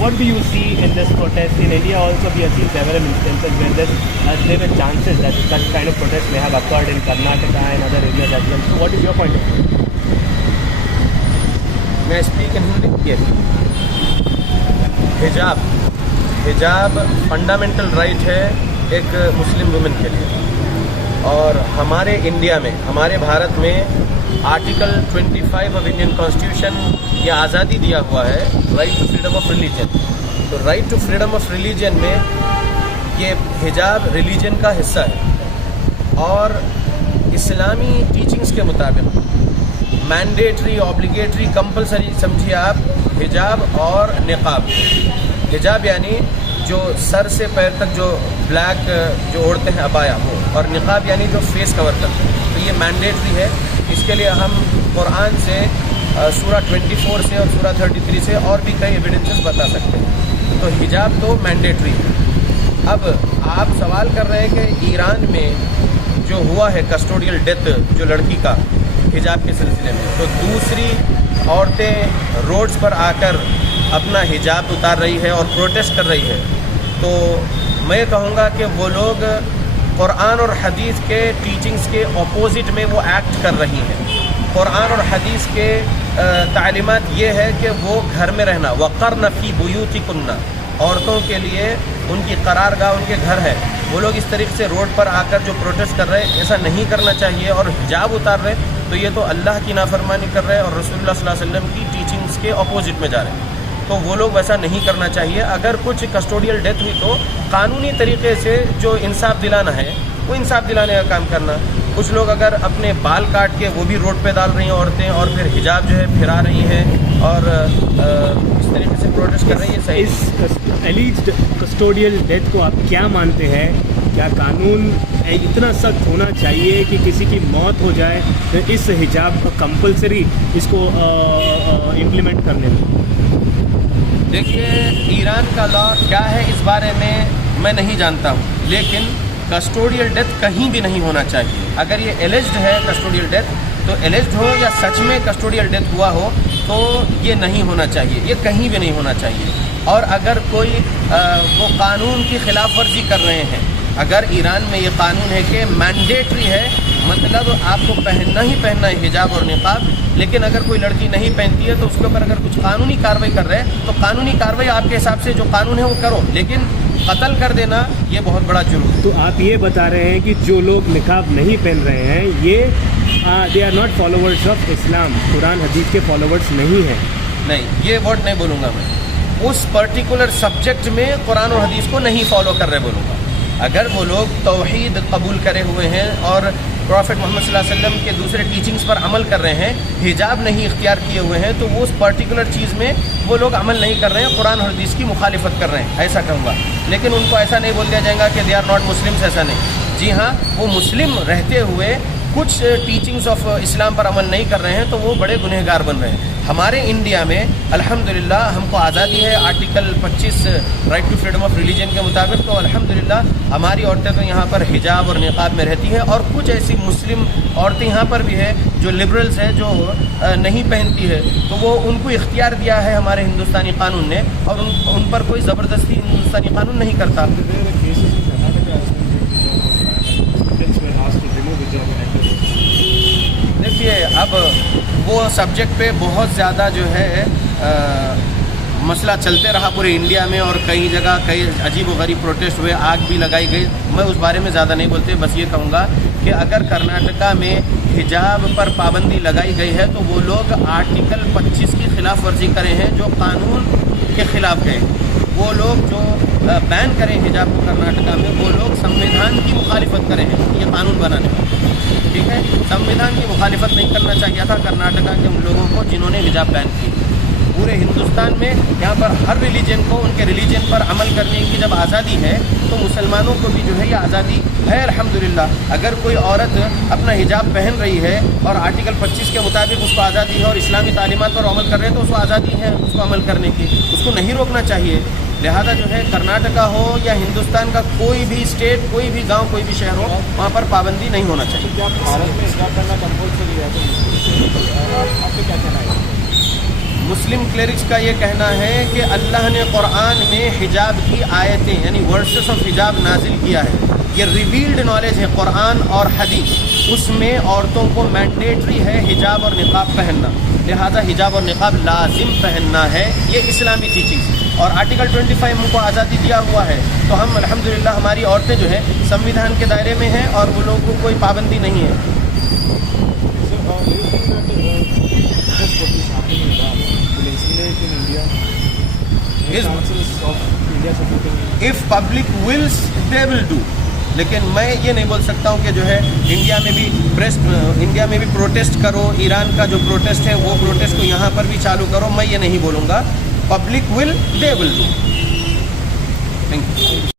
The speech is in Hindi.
what do you see in this protest? In India also we have seen several instances where there were chances that such kind of protests may have occurred in Karnataka and other areas as well. So what is your point of view? May I speak in Hindi? Yes. हिजाब फंडामेंटल राइट है एक मुस्लिम वुमेन के लिए, और हमारे इंडिया में, हमारे भारत में आर्टिकल 25 ऑफ इंडियन कॉन्स्टिट्यूशन ये आज़ादी दिया हुआ है, right to freedom of religion. तो right to freedom of religion में ये हिजाब रिलीजन का हिस्सा है, और इस्लामी टीचिंग्स के मुताबिक मैंडेटरी, ऑब्लिगेटरी, कंपलसरी समझिए आप हिजाब और निकाब। हिजाब यानी जो सर से पैर तक जो ब्लैक जो ओढ़ते हैं अबाया वो, और निकाब यानी जो फेस कवर करते हैं। तो ये मैंडेटरी है। इसके लिए हम कुरान से सूरा 24 से और सूरा 33 से और भी कई एविडेंसेस बता सकते हैं। तो हिजाब तो मैंडेटरी है। अब आप सवाल कर रहे हैं कि ईरान में जो हुआ है कस्टोडियल डेथ जो लड़की का हिजाब के सिलसिले में, तो दूसरी औरतें रोड्स पर आकर अपना हिजाब उतार रही है और प्रोटेस्ट कर रही है। तो मैं कहूँगा कि वो लोग कुरान और हदीस के टीचिंग्स के ऑपोजिट में वो एक्ट कर रही हैं। कुरान और हदीस के तालीमात ये है कि वो घर में रहना, वक़र्न फ़ी बुयूतिकुन्ना, औरतों के लिए उनकी करारगाह उनके घर है। वो लोग इस तरीके से रोड पर आकर जो प्रोटेस्ट कर रहे हैं ऐसा नहीं करना चाहिए, और हिजाब उतार रहे तो ये तो अल्लाह की नाफरमानी कर रहे हैं और रसूलुल्लाह सल्लल्लाहु अलैहि वसल्लम की टीचिंग्स के ऑपोजिट में जा रहे हैं। तो वो लोग वैसा नहीं करना चाहिए। अगर कुछ कस्टोडियल डेथ हुई तो कानूनी तरीके से जो इंसाफ दिलाना है वो इंसाफ दिलाने का काम करना। कुछ लोग अगर अपने बाल काट के वो भी रोड पे डाल रही हैं औरतें, और फिर हिजाब जो है फिरा रही हैं और इस तरीके से प्रोटेस्ट कर रही है, सही। इस एलिज्ड कस्टोडियल डेथ को आप क्या मानते हैं? क्या कानून इतना सख्त होना चाहिए कि किसी की मौत हो जाए तो इस हिजाब को कंपलसरी इसको इम्प्लीमेंट करने में? देखिए, ईरान का लॉ क्या है इस बारे में मैं नहीं जानता हूँ, लेकिन कस्टोडियल डेथ कहीं भी नहीं होना चाहिए। अगर ये एलिज्ड है कस्टोडियल डेथ, तो एलिज्ड हो या सच में कस्टोडियल डेथ हुआ हो तो ये नहीं होना चाहिए, ये कहीं भी नहीं होना चाहिए। और अगर कोई वो कानून की खिलाफ वर्जी कर रहे हैं, अगर ईरान में ये कानून है कि मैंडेटरी है, मतलब आपको पहनना ही पहनना है हिजाब और निकाब, लेकिन अगर कोई लड़की नहीं पहनती है तो उसके ऊपर अगर कुछ कानूनी कार्रवाई कर रहे हैं तो कानूनी कार्रवाई आपके हिसाब से जो कानून है वो करो, लेकिन कत्ल कर देना ये बहुत बड़ा जुर्म है। तो आप ये बता रहे हैं कि जो लोग निकाब नहीं पहन रहे हैं ये they are not followers of Islam, Quran Hadith के फॉलोवर्स नहीं हैं? नहीं, ये वर्ड नहीं बोलूँगा मैं। उस पर्टिकुलर सब्जेक्ट में कुरान और हदीस को नहीं फॉलो कर रहे बोलूँगा। अगर वो लोग तौहीद कबूल करे हुए हैं और प्रॉफिट मोहम्मद सल्लल्लाहु अलैहि वसल्लम के दूसरे टीचिंग्स पर अमल कर रहे हैं, हिजाब नहीं इख्तियार किए हुए हैं, तो वो उस पर्टिकुलर चीज़ में वो लोग अमल नहीं कर रहे हैं, कुरान और हदीस की मुखालिफत कर रहे हैं, ऐसा कहूँगा। लेकिन उनको ऐसा नहीं बोल दिया जाएगा कि दे आर नॉट मुस्लिम्स, ऐसा नहीं। जी हाँ, वो मुस्लिम रहते हुए कुछ टीचिंग्स ऑफ इस्लाम पर अमल नहीं कर रहे हैं तो वो बड़े गुनहगार बन रहे हैं। हमारे इंडिया में अल्हम्दुलिल्लाह हमको आज़ादी है, article 25 right to freedom of religion के मुताबिक, तो अल्हम्दुलिल्लाह हमारी औरतें तो यहाँ पर हिजाब और निकाब में रहती हैं, और कुछ ऐसी मुस्लिम औरतें यहाँ पर भी है जो लिबरल्स है, जो नहीं पहनती है, तो वो उनको इख्तियार दिया है हमारे हिंदुस्तानी कानून ने, और उन पर कोई ज़बरदस्ती हिंदुस्तानी कानून नहीं करता। देखिए, अब वो सब्जेक्ट पे बहुत ज़्यादा जो है मसला चलते रहा पूरे इंडिया में, और कई जगह कई अजीब व गरीब प्रोटेस्ट हुए, आग भी लगाई गई। मैं उस बारे में ज़्यादा नहीं बोलते, बस ये कहूँगा कि अगर कर्नाटका में हिजाब पर पाबंदी लगाई गई है तो वो लोग आर्टिकल 25 की खिलाफ वर्जी करे हैं, जो कानून के खिलाफ गए। वो लोग जो बैन करें हिजाब को कर्नाटका में, वो लोग संविधान की मुखालिफत करें हैं ये कानून बनाने में। ठीक है, संविधान की मुखालिफत नहीं करना चाहिए था कर्नाटका के उन लोगों को जिन्होंने हिजाब बैन की। पूरे हिंदुस्तान में यहाँ पर हर रिलीजन को उनके रिलीजन पर अमल करने की जब आज़ादी है तो मुसलमानों को भी जो है ये आज़ादी है अल्हम्दुलिल्लाह। अगर कोई औरत अपना हिजाब पहन रही है और आर्टिकल 25 के मुताबिक उसको आज़ादी है और इस्लामी तालीमात पर अमल कर रहे हैं तो उसको आज़ादी है उसको अमल करने की, उसको नहीं रोकना चाहिए। लिहाजा जो है कर्नाटका हो या हिंदुस्तान का कोई भी स्टेट, कोई भी गांव, कोई भी शहर हो, वहाँ पर पाबंदी नहीं होना चाहिए। भारत में हिजाब पहनना कंपल्सरी है तो आपको क्या कहना है? मुस्लिम क्लेरिक्स का ये कहना है कि अल्लाह ने कुरान में हिजाब की आयतें यानी वर्सेस ऑफ हिजाब नाजिल किया है। ये रिवील्ड नॉलेज है कुरान और हदीस, उसमें औरतों को मैंडेटरी है हिजाब और निकाब पहनना, लिहाजा हिजाब और निकाब लाजिम पहनना है। ये इस्लामी टीचिंग और आर्टिकल 25 हमको आज़ादी दिया हुआ है, तो हम अल्हम्दुलिल्लाह हमारी औरतें जो है संविधान के दायरे में हैं और वो लोगों को कोई पाबंदी नहीं है। If public wills they will do, लेकिन मैं ये नहीं बोल सकता हूँ कि जो है इंडिया में भी प्रोटेस्ट करो, ईरान का जो प्रोटेस्ट है वो प्रोटेस्ट को यहाँ पर भी चालू करो, मैं ये नहीं बोलूँगा। Public will they will do. Thank you.